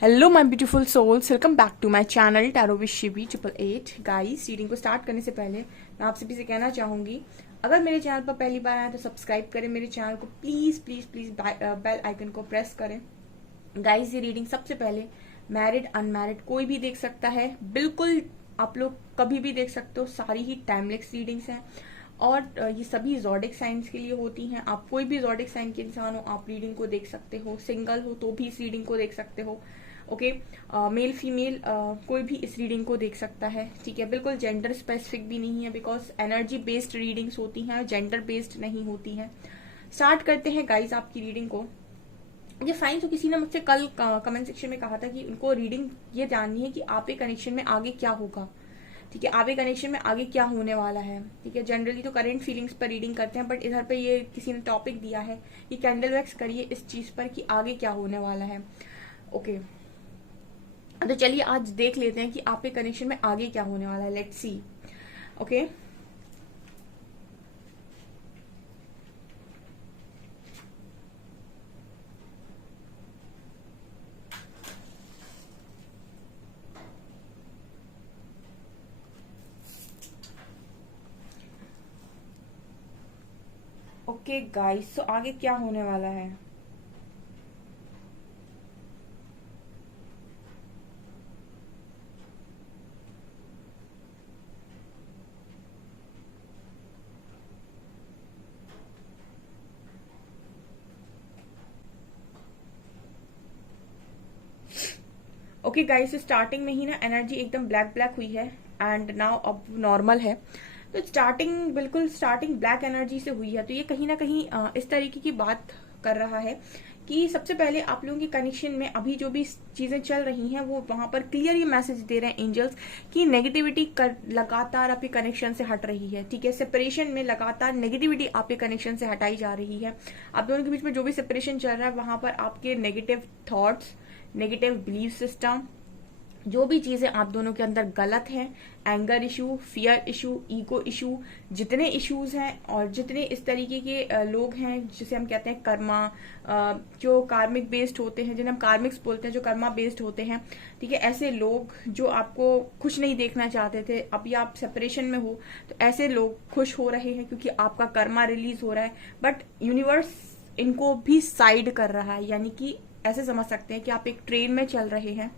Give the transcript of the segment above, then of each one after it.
Hello my beautiful souls, welcome back to my channel tarot with Shivi 888। Guys, reading को start करने से पहले मैं आप सभी से कहना चाहूंगी, अगर मेरे चैनल पर पहली बार आए तो सब्सक्राइब करें मेरे चैनल को, please please please bell icon को प्रेस करें। गाइस, ये रीडिंग सबसे पहले मैरिड अनमैरिड कोई भी देख सकता है, बिल्कुल आप लोग कभी भी देख सकते हो। सारी ही टाइमलेस रीडिंग्स हैं और ये सभी जॉडिक साइंस के लिए होती हैं। आप कोई भी जॉडिक साइन के इंसान हो, आप रीडिंग को देख सकते हो। सिंगल हो तो भी इस रीडिंग को देख सकते हो। ओके, मेल फीमेल कोई भी इस रीडिंग को देख सकता है। ठीक है, बिल्कुल जेंडर स्पेसिफिक भी नहीं है, बिकॉज एनर्जी बेस्ड रीडिंग्स होती हैं, जेंडर बेस्ड नहीं होती हैं। स्टार्ट करते हैं गाइज आपकी रीडिंग को। ये फाइन, तो किसी ने मुझसे कल कमेंट सेक्शन में कहा था कि उनको रीडिंग ये जाननी है कि आपके कनेक्शन में आगे क्या होगा। ठीक है, आपके कनेक्शन में आगे क्या होने वाला है। ठीक है, जनरली तो करंट फीलिंग्स पर रीडिंग करते हैं, बट इधर पे ये किसी ने टॉपिक दिया है कि कैंडल वैक्स करिए इस चीज पर कि आगे क्या होने वाला है। ओके, तो चलिए आज देख लेते हैं कि आपके कनेक्शन में आगे क्या होने वाला है। Let's see. Okay, okay guys, तो आगे क्या होने वाला है। ओके गाइस, स्टार्टिंग में ही ना एनर्जी एकदम ब्लैक ब्लैक हुई है एंड नाउ अब नॉर्मल है। तो स्टार्टिंग बिल्कुल स्टार्टिंग ब्लैक एनर्जी से हुई है, तो ये कहीं ना कहीं इस तरीके की बात कर रहा है कि सबसे पहले आप लोगों के कनेक्शन में अभी जो भी चीजें चल रही हैं वो वहां पर क्लियर ये मैसेज दे रहे हैं एंजल्स कि नेगेटिविटी लगातार आपके कनेक्शन से हट रही है। ठीक है, सेपरेशन में लगातार नेगेटिविटी आपके कनेक्शन से हटाई जा रही है। आप दोनों के बीच में जो भी सेपरेशन चल रहा है वहां पर आपके negative thoughts, negative belief system, जो भी चीजें आप दोनों के अंदर गलत हैं, anger issue, fear issue, ego issue, जितने इश्यूज हैं और जितने इस तरीके के लोग हैं जिसे हम कहते हैं कर्मा, जो कार्मिक बेस्ड होते हैं, जिन्हें हम कार्मिक्स बोलते हैं, जो कर्मा बेस्ड होते हैं। ठीक है, ऐसे लोग जो आपको खुश नहीं देखना चाहते थे, अभी आप सेपरेशन में हो तो ऐसे लोग खुश हो रहे हैं क्योंकि आपका कर्मा रिलीज हो रहा है। बट यूनिवर्स इनको भी साइड कर रहा है, यानी कि ऐसे समझ सकते हैं कि आप एक ट्रेन में चल रहे हैं।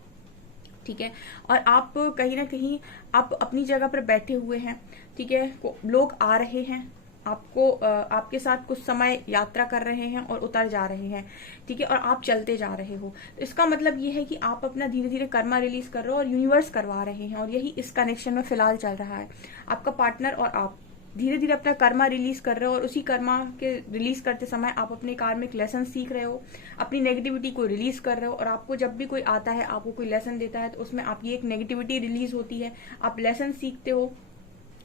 ठीक है, और आप कहीं ना कहीं आप अपनी जगह पर बैठे हुए हैं। ठीक है, लोग आ रहे हैं आपको, आपके साथ कुछ समय यात्रा कर रहे हैं और उतर जा रहे हैं। ठीक है, और आप चलते जा रहे हो, तो इसका मतलब ये है कि आप अपना धीरे धीरे कर्मा रिलीज कर रहे हो और यूनिवर्स करवा रहे हैं, और यही इस कनेक्शन में फिलहाल चल रहा है। आपका पार्टनर और आप धीरे धीरे अपना कर्मा रिलीज कर रहे हो, और उसी कर्मा के रिलीज करते समय आप अपने कार्मिक लेसन सीख रहे हो, अपनी नेगेटिविटी को रिलीज कर रहे हो। और आपको जब भी कोई आता है, आपको कोई लेसन देता है, तो उसमें आपकी एक नेगेटिविटी रिलीज होती है, आप लेसन सीखते हो।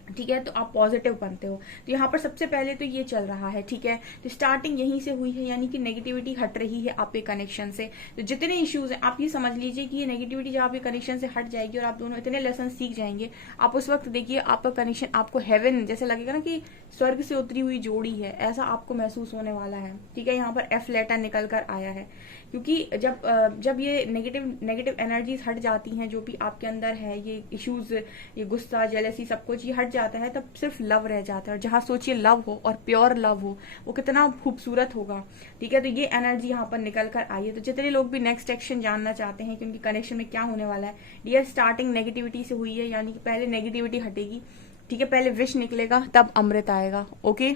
ठीक है, तो आप पॉजिटिव बनते हो। तो यहाँ पर सबसे पहले तो ये चल रहा है। ठीक है, तो स्टार्टिंग यहीं से हुई है, यानी कि नेगेटिविटी हट रही है आपके कनेक्शन से। तो जितने इश्यूज हैं आप ये समझ लीजिए कि ये नेगेटिविटी जब आपके कनेक्शन से हट जाएगी और आप दोनों इतने लेसन सीख जाएंगे, आप उस वक्त देखिए आपका कनेक्शन आपको हेवन जैसे लगेगा ना कि स्वर्ग से उतरी हुई जोड़ी है, ऐसा आपको महसूस होने वाला है। ठीक है, यहाँ पर एफ लेटर निकल कर आया है, क्योंकि जब ये नेगेटिव नेगेटिव एनर्जीज हट जाती हैं, जो भी आपके अंदर है, ये इश्यूज, ये गुस्सा, जेलसी, सब कुछ ये हट जाता है, तब सिर्फ लव रह जाता है। और जहां सोचिए लव हो और प्योर लव हो, वो कितना खूबसूरत होगा। ठीक है, तो ये एनर्जी यहाँ पर निकल कर आई है। तो जितने लोग भी नेक्स्ट एक्शन जानना चाहते हैं कि उनकी कनेक्शन में क्या होने वाला है, डियर स्टार्टिंग नेगेटिविटी से हुई है, यानी कि पहले नेगेटिविटी हटेगी। ठीक है, पहले विश निकलेगा तब अमृत आएगा। ओके,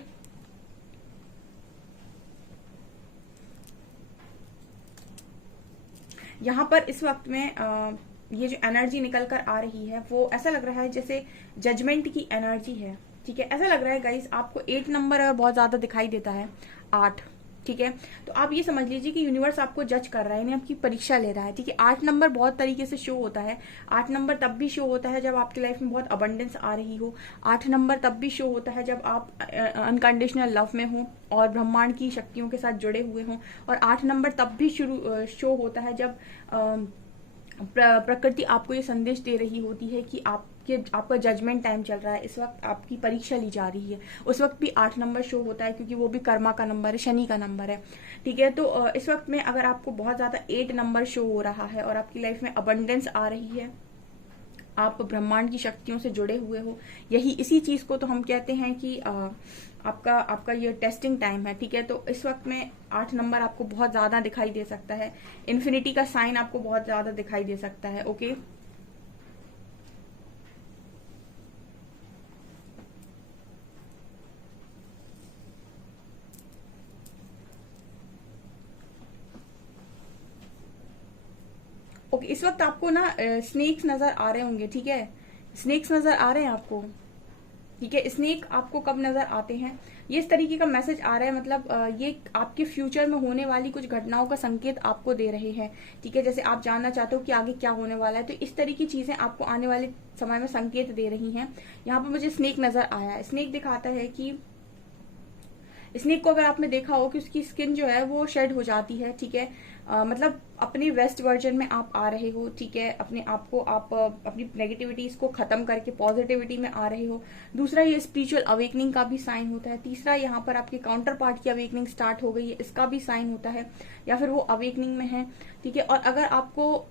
यहाँ पर इस वक्त में ये जो एनर्जी निकल कर आ रही है वो ऐसा लग रहा है जैसे जजमेंट की एनर्जी है। ठीक है, ऐसा लग रहा है गाइस, आपको 8 नंबर अगर बहुत ज्यादा दिखाई देता है, 8। ठीक है, तो आप ये समझ लीजिए कि यूनिवर्स आपको जज कर रहा है, यानी आपकी परीक्षा ले रहा है। ठीक है, 8 नंबर बहुत तरीके से शो होता है। 8 नंबर तब भी शो होता है जब आपकी लाइफ में बहुत अबंडेंस आ रही हो। 8 नंबर तब भी शो होता है जब आप अनकंडीशनल लव में हो और ब्रह्मांड की शक्तियों के साथ जुड़े हुए हों। और 8 नंबर तब भी शो होता है जब प्रकृति आपको ये संदेश दे रही होती है कि आपका जजमेंट टाइम चल रहा है, इस वक्त आपकी परीक्षा ली जा रही है। उस वक्त भी 8 नंबर शो होता है क्योंकि वो भी कर्मा का नंबर है, शनि का नंबर है, ठीक है। तो इस वक्त में अगर आपको बहुत ज्यादा 8 नंबर शो हो रहा है और आपकी लाइफ में अबंडेंस आ रही है, आप ब्रह्मांड की शक्तियों से जुड़े हुए हो, यही इसी चीज को तो हम कहते हैं कि आपका आपका ये टेस्टिंग टाइम है, ठीक है। तो इस वक्त में 8 नंबर आपको बहुत ज्यादा दिखाई दे सकता है, इन्फिनिटी का साइन आपको बहुत ज्यादा दिखाई दे सकता है। ओके, ओके, इस वक्त आपको ना स्नेक्स नजर आ रहे होंगे, ठीक है। स्नेक्स नजर आ रहे हैं आपको, ठीक है। स्नेक आपको कब नजर आते हैं, ये इस तरीके का मैसेज आ रहा है, मतलब ये आपके फ्यूचर में होने वाली कुछ घटनाओं का संकेत आपको दे रहे हैं, ठीक है। जैसे आप जानना चाहते हो कि आगे क्या होने वाला है, तो इस तरह की चीजें आपको आने वाले समय में संकेत दे रही हैं। यहाँ पर मुझे स्नेक नजर आया। स्नेक दिखाता है कि स्नेक को अगर आपने देखा हो कि उसकी स्किन जो है वो शेड हो जाती है, ठीक है। मतलब अपने वेस्ट वर्जन में आप आ रहे हो, ठीक है। अपने आप को आप अपनी नेगेटिविटीज को खत्म करके पॉजिटिविटी में आ रहे हो। दूसरा, ये स्पिरिचुअल अवेकनिंग का भी साइन होता है। तीसरा, यहाँ पर आपके काउंटर पार्ट की अवेकनिंग स्टार्ट हो गई है, इसका भी साइन होता है, या फिर वो अवेकनिंग में है, ठीक है। और अगर आपको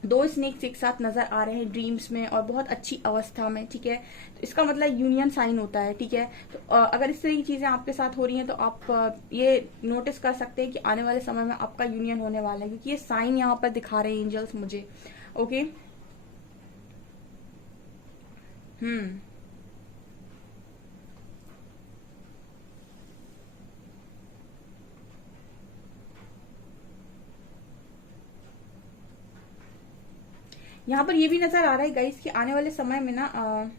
दो स्नेक्स एक साथ नजर आ रहे हैं ड्रीम्स में और बहुत अच्छी अवस्था में, ठीक है, तो इसका मतलब यूनियन साइन होता है, ठीक है। तो अगर इस तरह की चीजें आपके साथ हो रही हैं तो आप ये नोटिस कर सकते हैं कि आने वाले समय में आपका यूनियन होने वाला है, क्योंकि ये साइन यहाँ पर दिखा रहे हैं एंजल्स मुझे। ओके, हम्म, यहाँ पर ये भी नजर आ रहा है गाइस कि आने वाले समय में ना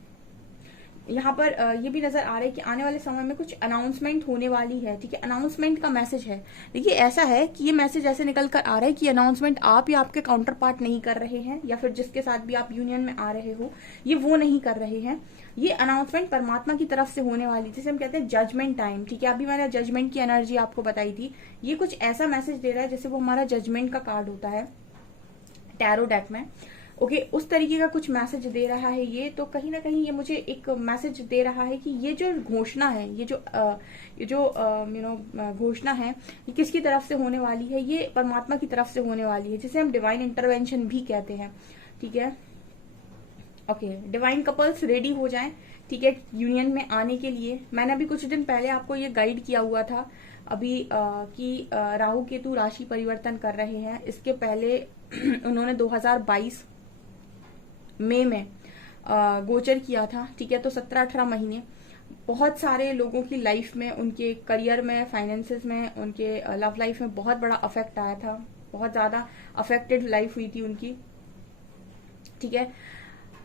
यहाँ पर ये भी नजर आ रहा है कि आने वाले समय में कुछ अनाउंसमेंट होने वाली है, ठीक है। अनाउंसमेंट का मैसेज है। देखिए, ऐसा है कि ये मैसेज ऐसे निकल कर आ रहा है कि अनाउंसमेंट आप या आपके काउंटर पार्ट नहीं कर रहे हैं, या फिर जिसके साथ भी आप यूनियन में आ रहे हो ये वो नहीं कर रहे हैं। ये अनाउंसमेंट परमात्मा की तरफ से होने वाली, जिसे हम कहते हैं जजमेंट टाइम, ठीक है। अभी मैंने जजमेंट की एनर्जी आपको बताई थी। ये कुछ ऐसा मैसेज दे रहा है जैसे वो हमारा जजमेंट का कार्ड होता है टैरो डेक में। ओके, उस तरीके का कुछ मैसेज दे रहा है ये। तो कहीं ना कहीं ये मुझे एक मैसेज दे रहा है कि ये जो घोषणा है, ये जो घोषणा है, ये किसकी तरफ से होने वाली है, ये परमात्मा की तरफ से होने वाली है, जिसे हम डिवाइन इंटरवेंशन भी कहते हैं, ठीक है। ओके, डिवाइन कपल्स रेडी हो जाएं, ठीक है, यूनियन में आने के लिए। मैंने अभी कुछ दिन पहले आपको ये गाइड किया हुआ था अभी कि राहु केतु राशि परिवर्तन कर रहे हैं। इसके पहले उन्होंने 2022 मई में गोचर किया था, ठीक है। तो 17-18 महीने बहुत सारे लोगों की लाइफ में, उनके करियर में, फाइनेंसेस में, उनके लव लाइफ में बहुत बड़ा अफेक्ट आया था। बहुत ज्यादा अफेक्टेड लाइफ हुई थी उनकी, ठीक है।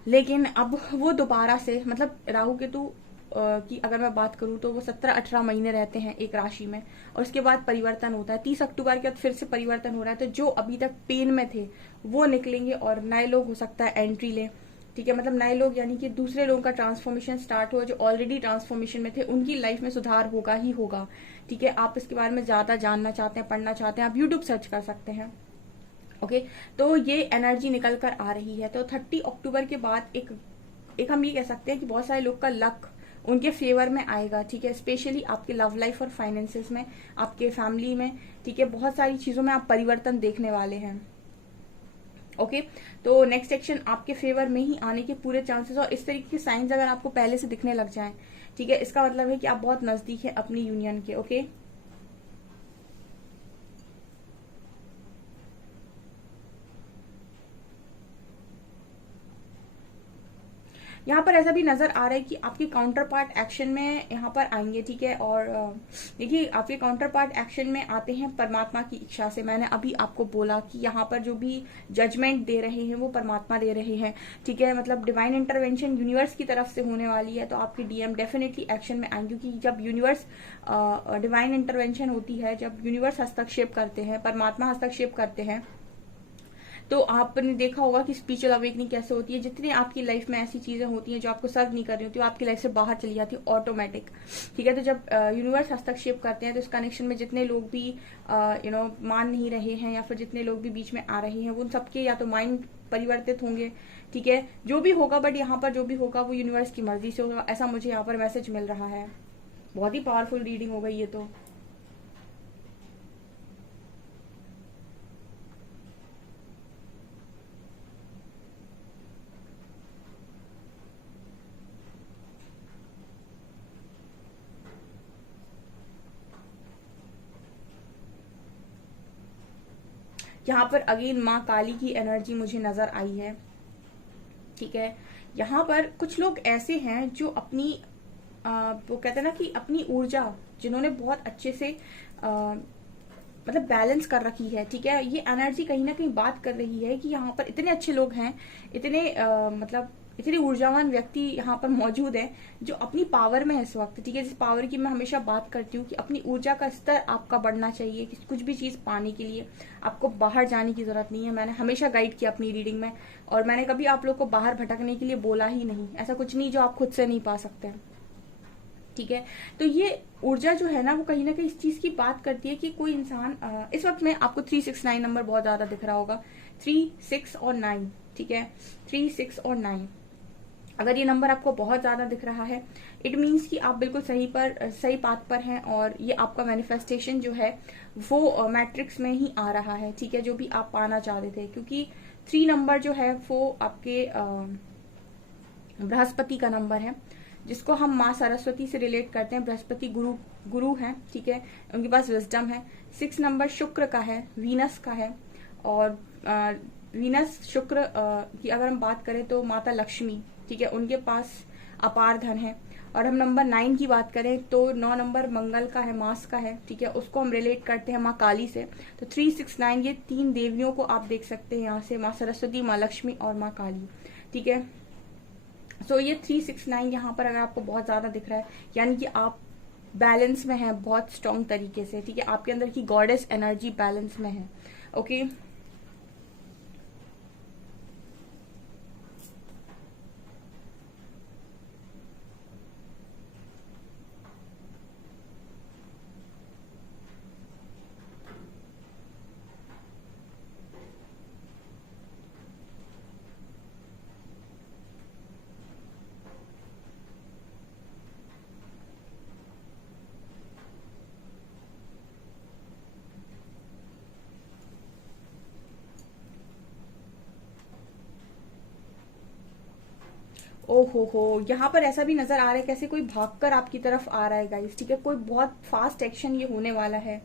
लेकिन अब वो दोबारा से, मतलब राहु केतु की अगर मैं बात करूं तो वो 17-18 महीने रहते हैं एक राशि में, और उसके बाद परिवर्तन होता है। 30 अक्टूबर के बाद फिर से परिवर्तन हो रहा है। तो जो अभी तक पेन में थे वो निकलेंगे और नए लोग हो सकता है एंट्री लें, ठीक है। मतलब नए लोग यानी कि दूसरे लोगों का ट्रांसफॉर्मेशन स्टार्ट हुआ। जो ऑलरेडी ट्रांसफॉर्मेशन में थे उनकी लाइफ में सुधार होगा ही होगा, ठीक है। आप इसके बारे में ज्यादा जानना चाहते हैं, पढ़ना चाहते हैं, आप यूट्यूब सर्च कर सकते हैं। ओके, तो ये एनर्जी निकल कर आ रही है। तो 30 अक्टूबर के बाद एक हम ये कह सकते हैं कि बहुत सारे लोग का लक उनके फेवर में आएगा, ठीक है। स्पेशली आपके लव लाइफ और फाइनेंसेस में, आपके फैमिली में, ठीक है। बहुत सारी चीजों में आप परिवर्तन देखने वाले हैं। ओके, तो नेक्स्ट सेक्शन आपके फेवर में ही आने के पूरे चांसेस, और इस तरीके के साइंस अगर आपको पहले से दिखने लग जाएं, ठीक है, इसका मतलब है कि आप बहुत नजदीक है अपनी यूनियन के। ओके, यहाँ पर ऐसा भी नजर आ रहा है कि आपके काउंटर पार्ट एक्शन में यहाँ पर आएंगे, ठीक है। और देखिए, आपके काउंटर पार्ट एक्शन में आते हैं परमात्मा की इच्छा से। मैंने अभी आपको बोला कि यहाँ पर जो भी जजमेंट दे रहे हैं वो परमात्मा दे रहे हैं, ठीक है। मतलब डिवाइन इंटरवेंशन यूनिवर्स की तरफ से होने वाली है। तो आपकी डीएम डेफिनेटली एक्शन में आएंगे, क्योंकि जब यूनिवर्स डिवाइन इंटरवेंशन होती है, जब यूनिवर्स हस्तक्षेप करते हैं, परमात्मा हस्तक्षेप करते हैं, तो आपने देखा होगा कि स्पिरिचुअल अवेकनिंग कैसे होती है, जितनी आपकी लाइफ में ऐसी चीजें होती हैं जो आपको सर्व नहीं कर रही होती, वो आपकी लाइफ से बाहर चली जाती है ऑटोमेटिक। ठीक है, तो जब यूनिवर्स हस्तक्षेप करते हैं तो इस कनेक्शन में जितने लोग भी मान नहीं रहे हैं या फिर जितने लोग भी बीच में आ रहे हैं, उन सबके या तो माइंड परिवर्तित होंगे। ठीक है, जो भी होगा, बट यहाँ पर जो भी होगा वो यूनिवर्स की मर्जी से होगा, ऐसा मुझे यहाँ पर मैसेज मिल रहा है। बहुत ही पावरफुल रीडिंग हो गई ये तो। यहाँ पर अगेन माँ काली की एनर्जी मुझे नजर आई है। ठीक है, यहाँ पर कुछ लोग ऐसे हैं जो अपनी वो कहते हैं ना कि अपनी ऊर्जा जिन्होंने बहुत अच्छे से मतलब बैलेंस कर रखी है। ठीक है, ये एनर्जी कहीं ना कहीं बात कर रही है कि यहाँ पर इतने अच्छे लोग हैं, इतने मतलब इतने ऊर्जावान व्यक्ति यहाँ पर मौजूद हैं जो अपनी पावर में है इस वक्त। ठीक है, जिस पावर की मैं हमेशा बात करती हूँ कि अपनी ऊर्जा का स्तर आपका बढ़ना चाहिए कि कुछ भी चीज पाने के लिए आपको बाहर जाने की जरूरत नहीं है। मैंने हमेशा गाइड किया अपनी रीडिंग में, और मैंने कभी आप लोग को बाहर भटकने के लिए बोला ही नहीं। ऐसा कुछ नहीं जो आप खुद से नहीं पा सकते। ठीक है, तो ये ऊर्जा जो है ना वो कहीं ना कहीं इस चीज की बात करती है कि कोई इंसान इस वक्त में आपको 369 नंबर बहुत ज्यादा दिख रहा होगा, 3, 6 और 9। ठीक है, 3, 6 और 9, अगर ये नंबर आपको बहुत ज्यादा दिख रहा है, इट मीन्स कि आप बिल्कुल सही पाथ पर हैं, और ये आपका मैनिफेस्टेशन जो है वो मैट्रिक्स में ही आ रहा है। ठीक है, जो भी आप पाना चाहते थे, क्योंकि 3 नंबर जो है वो आपके बृहस्पति का नंबर है, जिसको हम माँ सरस्वती से रिलेट करते हैं। बृहस्पति गुरु हैं। ठीक है, उनके पास विजडम है। 6 नंबर शुक्र का है, वीनस का है, और वीनस शुक्र की अगर हम बात करें तो माता लक्ष्मी, ठीक है, उनके पास अपार धन है। और हम नंबर 9 की बात करें तो 9 नंबर मंगल का है, मास का है। ठीक है, उसको हम रिलेट करते हैं माँ काली से। तो 369 ये 3 देवियों को आप देख सकते हैं यहाँ से, माँ सरस्वती, माँ लक्ष्मी और माँ काली। ठीक है, सो ये 369 यहाँ पर अगर आपको बहुत ज्यादा दिख रहा है, यानी कि आप बैलेंस में हैं बहुत स्ट्रॉन्ग तरीके से। ठीक है, आपके अंदर की गॉडेस एनर्जी बैलेंस में है। ओके, ओहो हो, यहाँ पर ऐसा भी नजर आ रहा है कैसे कोई भागकर आपकी तरफ आ रहा है गाइस। ठीक है, कोई बहुत फास्ट एक्शन ये होने वाला है।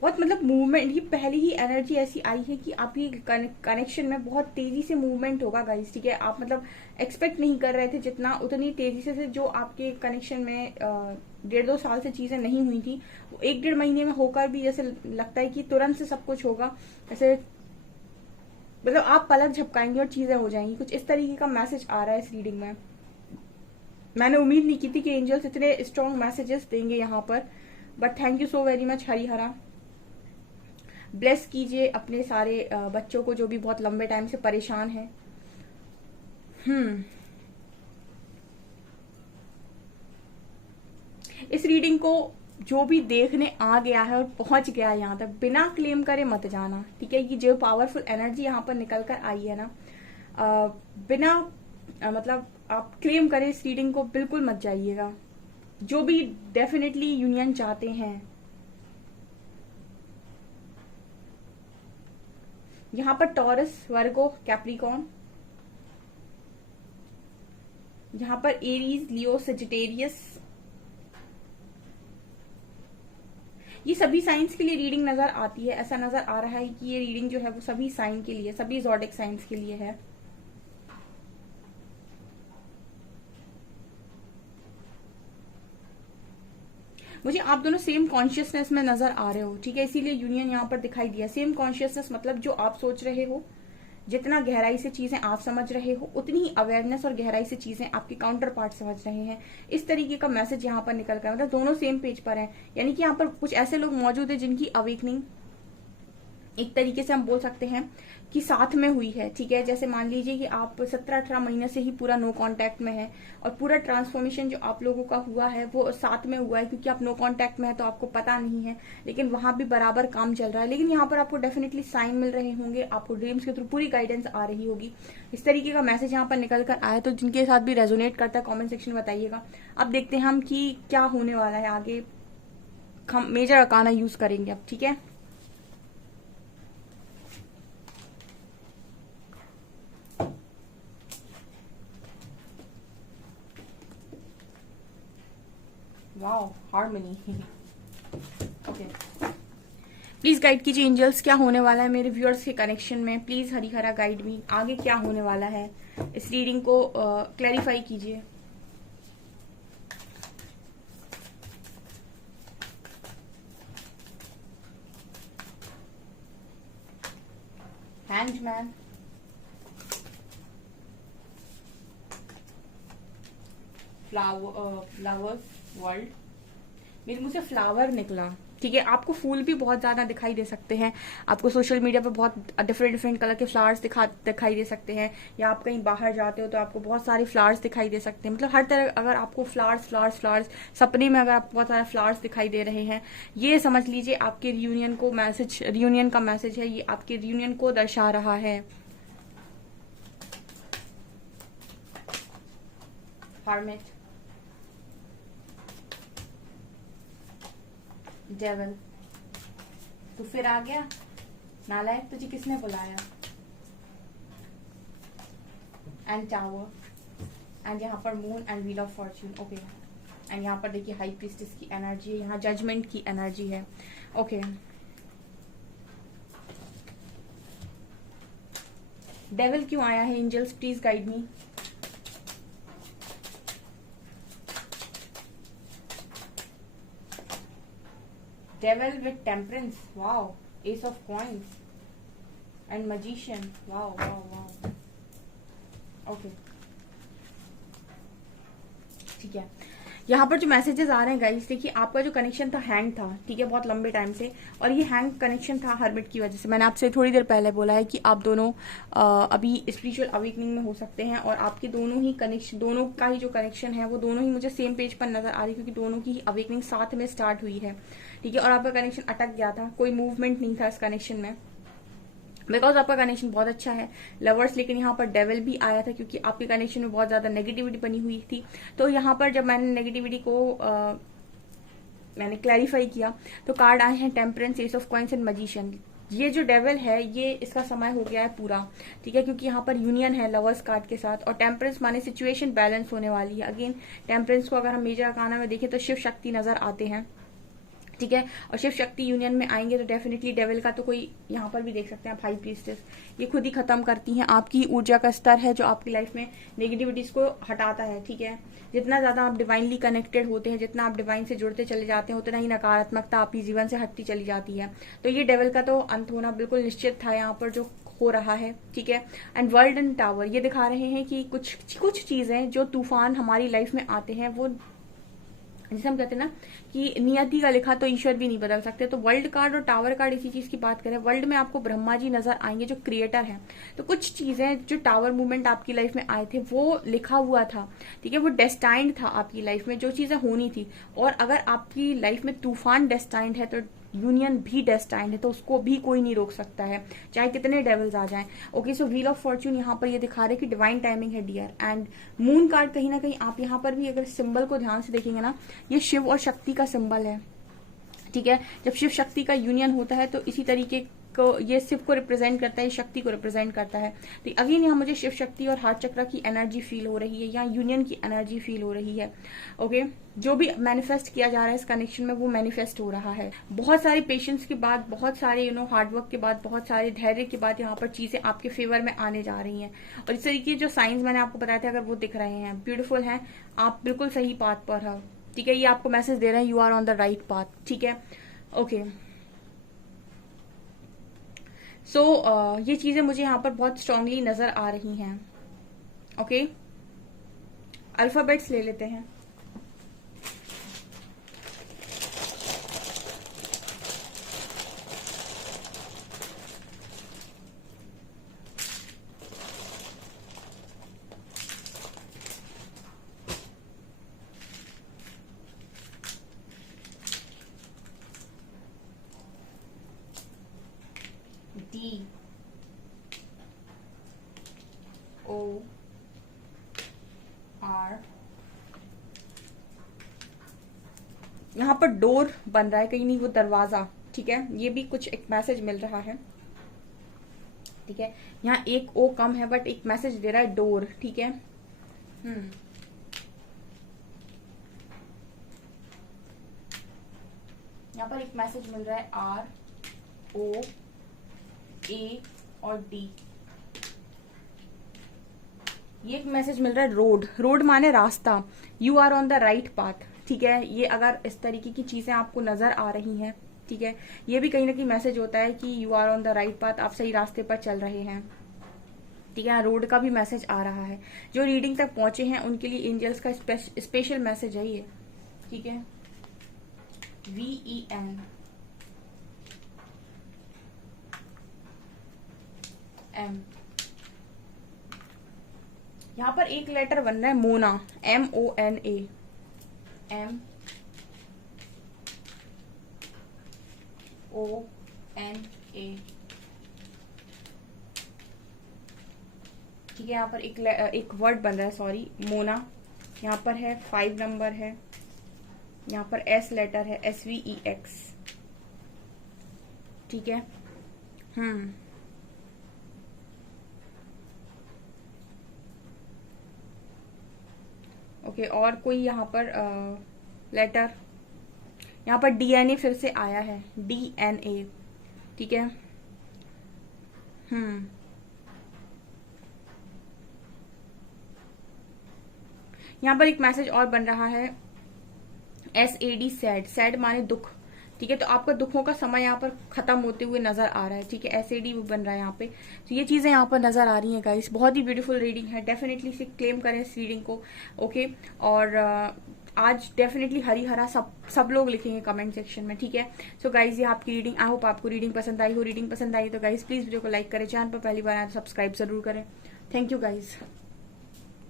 बहुत मतलब मूवमेंट, ये पहली ही एनर्जी ऐसी आई है कि आपकी कनेक्शन में बहुत तेजी से मूवमेंट होगा गाइस। ठीक है, आप मतलब एक्सपेक्ट नहीं कर रहे थे जितना, उतनी तेजी से जो आपके कनेक्शन में 1.5-2 साल से चीजें नहीं हुई थी, वो 1-1.5 महीने में होकर भी जैसे लगता है कि तुरंत से सब कुछ होगा। ऐसे मतलब आप पलक झपकाएंगे और चीजें हो जाएंगी, कुछ इस तरीके का मैसेज आ रहा है इस रीडिंग में। मैंने उम्मीद नहीं की थी कि एंजल्स इतने स्ट्रॉन्ग मैसेजेस देंगे यहाँ पर, but thank you so very much Harihara. Bless कीजिए अपने सारे बच्चों को जो भी बहुत लंबे टाइम से परेशान हैं। इस रीडिंग को जो भी देखने आ गया है और पहुंच गया है यहाँ तक, बिना क्लेम करे मत जाना। ठीक है, ये जो पावरफुल एनर्जी यहाँ पर निकल कर आई है ना, बिना मतलब आप क्लेम करे इस रीडिंग को बिल्कुल मत जाइएगा। जो भी डेफिनेटली यूनियन चाहते हैं, यहाँ पर टॉरस, वर्गो, कैप्रिकॉर्न, यहाँ पर एरीज, लियो, सेजिटेरियस, ये सभी साइंस के लिए रीडिंग नजर आती है। ऐसा नजर आ रहा है कि ये रीडिंग जो है वो सभी साइन के लिए, सभी ज़ोडिक साइंस के लिए है। मुझे आप दोनों सेम कॉन्शियसनेस में नजर आ रहे हो। ठीक है, इसीलिए यूनियन यहाँ पर दिखाई दिया। सेम कॉन्शियसनेस मतलब जो आप सोच रहे हो, जितना गहराई से चीजें आप समझ रहे हो उतनी ही अवेयरनेस और गहराई से चीजें आपके काउंटर पार्ट समझ रहे हैं। इस तरीके का मैसेज यहाँ पर निकल कर मतलब दोनों सेम पेज पर हैं। यानी कि यहाँ पर कुछ ऐसे लोग मौजूद है जिनकी अवेकनिंग एक तरीके से हम बोल सकते हैं कि साथ में हुई है। ठीक है, जैसे मान लीजिए कि आप 17-18 महीने से ही पूरा नो कांटेक्ट में है और पूरा ट्रांसफॉर्मेशन जो आप लोगों का हुआ है वो साथ में हुआ है, क्योंकि आप नो कांटेक्ट में है तो आपको पता नहीं है, लेकिन वहां भी बराबर काम चल रहा है। लेकिन यहाँ पर आपको डेफिनेटली साइन मिल रहे होंगे, आपको ड्रीम्स के थ्रू पूरी गाइडेंस आ रही होगी। इस तरीके का मैसेज यहाँ पर निकल कर आया, तो जिनके साथ भी रेजोनेट करता है कॉमेंट सेक्शन में बताइएगा। अब देखते हैं हम कि क्या होने वाला है आगे। हम मेजर अकाना यूज करेंगे अब। ठीक है, wow, harmony. Okay, please guide कीजिए एंजल्स, क्या होने वाला है मेरे व्यूअर्स के कनेक्शन में। प्लीज हरिहरा गाइड मी, आगे क्या होने वाला है, इस रीडिंग को क्लैरिफाई कीजिए। हैंडमैन, फ्लावर्स वर्ल्ड, मेरे मुंह से फ्लावर निकला। ठीक है, आपको फूल भी बहुत ज्यादा दिखाई दे सकते हैं, आपको सोशल मीडिया पर बहुत डिफरेंट डिफरेंट कलर के फ्लावर्स दिखाई दे सकते हैं, या आप कहीं बाहर जाते हो तो आपको बहुत सारे फ्लावर्स दिखाई दे सकते हैं। मतलब हर तरह अगर आपको फ्लावर्स सपने में अगर आपको बहुत सारे फ्लावर्स दिखाई दे रहे हैं, ये समझ लीजिए आपके रियूनियन का मैसेज है, ये आपके रियूनियन को दर्शा रहा है। हर्मिट, डेविल, तू फिर आ गया नालायक, तुझे किसने बुलाया। एंड टावर, एंड यहाँ पर moon and wheel of Fortune. Okay, and यहाँ पर देखिए हाई प्रीस्टेस की एनर्जी है, यहाँ जजमेंट की एनर्जी है। ओके, डेविल क्यों आया है angels, please guide me. Devil with temperance, wow, ace of coins and magician, wow. Okay, ठीक है, यहाँ पर जो मैसेजेस आ रहे हैं गाइस, देखिए आपका जो कनेक्शन था हैंग था, ठीक है, बहुत लंबे टाइम से, और ये हैंग कनेक्शन था हर्मिट की वजह से। मैंने आपसे थोड़ी देर पहले बोला है कि आप दोनों अभी स्पिरिचुअल अवेकनिंग में हो सकते हैं, और आपके दोनों का ही जो कनेक्शन है वो दोनों ही मुझे सेम पेज पर नजर आ रही है, क्योंकि दोनों की अवेकनिंग साथ में स्टार्ट हुई है। ठीक है, और आपका कनेक्शन अटक गया था, कोई मूवमेंट नहीं था इस कनेक्शन में, बिकॉज आपका कनेक्शन बहुत अच्छा है लवर्स। लेकिन यहाँ पर डेविल भी आया था, क्योंकि आपके कनेक्शन में बहुत ज्यादा नेगेटिविटी बनी हुई थी। तो यहाँ पर जब मैंने नेगेटिविटी को मैंने क्लैरिफाई किया, तो कार्ड आए हैं temperance, S of coins and magician. ये जो डेविल है ये इसका समय हो गया है पूरा, ठीक है, क्योंकि यहाँ पर यूनियन है लवर्स कार्ड के साथ, और टेम्परेंस माने सिचुएशन बैलेंस होने वाली है। अगेन टेम्परेंस को अगर हम मेजर अकाना में देखें तो शिव शक्ति नजर आते हैं। ठीक है, और शिव शक्ति यूनियन में आएंगे तो डेफिनेटली डेविल का तो कोई यहाँ पर भी देख सकते हैं आप, हाई प्रीस्टेस, ये खुद ही खत्म करती हैं आपकी ऊर्जा का स्तर है जो आपकी लाइफ में नेगेटिविटीज को हटाता है। ठीक है, जितना ज्यादा आप डिवाइनली कनेक्टेड होते हैं, जितना आप डिवाइन से जुड़ते चले जाते हैं, उतना ही नकारात्मकता आपकी जीवन से हटती चली जाती है। तो ये डेविल का तो अंत होना बिल्कुल निश्चित था यहाँ पर जो हो रहा है। ठीक है, एंड वर्ल्ड एंड टावर ये दिखा रहे हैं कि कुछ चीजें जो तूफान हमारी लाइफ में आते हैं, वो जैसे हम कहते हैं ना कि नियति का लिखा तो ईश्वर भी नहीं बदल सकते। तो वर्ल्ड कार्ड और टावर कार्ड इसी चीज की बात करें, वर्ल्ड में आपको ब्रह्मा जी नजर आएंगे जो क्रिएटर हैं। तो कुछ चीजें जो टावर मूवमेंट आपकी लाइफ में आए थे वो लिखा हुआ था, ठीक है, वो डेस्टाइंड था आपकी लाइफ में, जो चीजें होनी थी। और अगर आपकी लाइफ में तूफान डेस्टाइंड है तो यूनियन भी डेस्टाइंड है, तो उसको भी कोई नहीं रोक सकता है, चाहे कितने डेविल्स आ जाएं। Okay, so wheel of Fortune यहाँ पर ये दिखा रहे हैं कि डिवाइन टाइमिंग है डियर। एंड मून कार्ड कहीं ना कहीं आप यहाँ पर भी अगर सिंबल को ध्यान से देखेंगे ना, ये शिव और शक्ति का सिंबल है। ठीक है, जब शिव शक्ति का यूनियन होता है तो इसी तरीके को ये शिव को रिप्रेजेंट करता है, शक्ति को रिप्रेजेंट करता है। तो अगेन यहाँ मुझे शिव शक्ति और हार्ट चक्र की एनर्जी फील हो रही है, यहाँ यूनियन की एनर्जी फील हो रही है। ओके, जो भी मैनिफेस्ट किया जा रहा है इस कनेक्शन में वो मैनिफेस्ट हो रहा है। बहुत सारे पेशेंस के बाद, बहुत सारे हार्डवर्क के बाद, बहुत सारे धैर्य के बाद यहाँ पर चीजें आपके फेवर में आने जा रही हैं। और इस तरीके जो साइंस मैंने आपको बताया था अगर वो दिख रहे हैं, ब्यूटीफुल हैं, आप बिल्कुल सही पाथ पर हो। ठीक है, ये आपको मैसेज दे रहे हैं you are on the right path. ठीक है, ओके, सो ये चीजें मुझे यहाँ पर बहुत स्ट्रांगली नजर आ रही हैं। ओके, अल्फाबेट्स ले लेते हैं। D O R, यहाँ पर डोर बन रहा है, कहीं नहीं वो दरवाजा। ठीक है, ये भी कुछ एक मैसेज मिल रहा है। ठीक है, यहाँ एक ओ कम है बट एक मैसेज दे रहा है डोर। ठीक है, यहाँ पर एक मैसेज मिल रहा है आर ओ ए और डी। ये एक मैसेज मिल रहा है रोड। रोड माने रास्ता, you are on the right path. ठीक है, ये अगर इस तरीके की चीजें आपको नजर आ रही हैं, ठीक है, ये भी कहीं ना कहीं मैसेज होता है कि you are on the right path, आप सही रास्ते पर चल रहे हैं। ठीक है, रोड का भी मैसेज आ रहा है। जो रीडिंग तक पहुंचे हैं उनके लिए एंजल्स का स्पेशल मैसेज है ये। ठीक है, VEN M, यहाँ पर एक लेटर बन रहा है मोना, MONA, MONA। ठीक है, यहाँ पर एक वर्ड बन रहा है, सॉरी, मोना। यहाँ पर है 5 नंबर है, यहाँ पर S लेटर है, SVEX। ठीक है, ओके, और कोई यहाँ पर लेटर, यहाँ पर DNA फिर से आया है, DNA। ठीक है, यहाँ पर एक मैसेज और बन रहा है, SAD, सैड। सैड माने दुख। ठीक है, तो आपका दुखों का समय यहाँ पर खत्म होते हुए नजर आ रहा है। ठीक है, SAD बन रहा है यहाँ पे। तो ये चीजें यहाँ पर नजर आ रही हैं गाइस। बहुत ही ब्यूटीफुल रीडिंग है, डेफिनेटली इसे क्लेम करें इस रीडिंग को। ओके, और आज डेफिनेटली हरी हरा सब लोग लिखेंगे कमेंट सेक्शन में। ठीक है, सो गाइज ये आपकी रीडिंग, आई होप आपको रीडिंग पसंद आई हो। रीडिंग पसंद आई तो गाइज प्लीज वीडियो को लाइक करें, चैनल पर पहली बार आए तो सब्सक्राइब जरूर करें। Thank you guys.